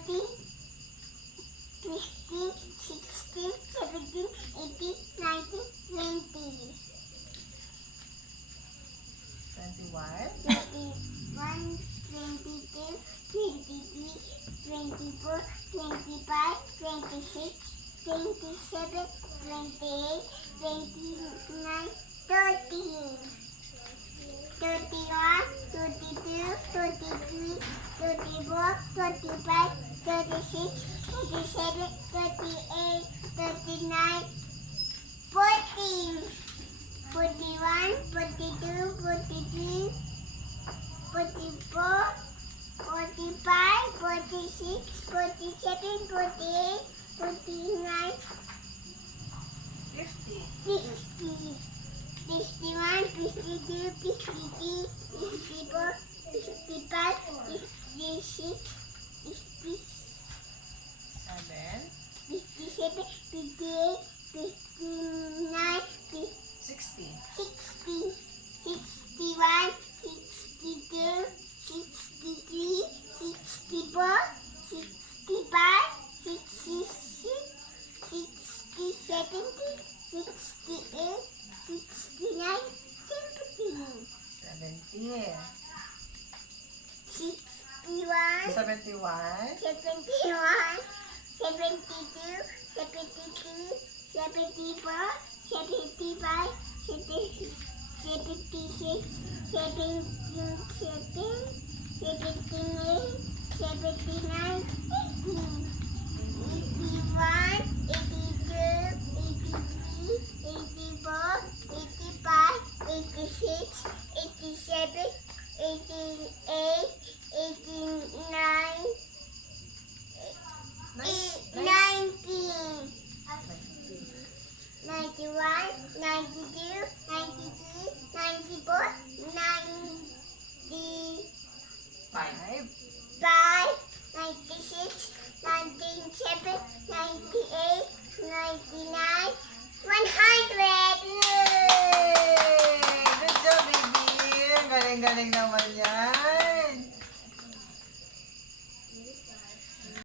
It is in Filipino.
14, 15, 16, 17, 18, 19, 20. 21, 21, 22, 23, 24, 25, 26, 27, 28, 29, 30. 31, 32, 33, 34, 35, 36, 37, 38, 39, 40. 41, 42, 43, 44, 45, 46, 47, 48, 49, 50, 50. 51, 52, 53, 54, 55, 56, 57, 58, 59, 60, 60, 61, 62, 63, 64, 65, 66, 70, 68, 69, 70, 70, 61, 71, 71, 72, 73, 74, 75, 76, 77, 78, 79, 80. 81, 82, 83, 84, 85, 86, 87, 88,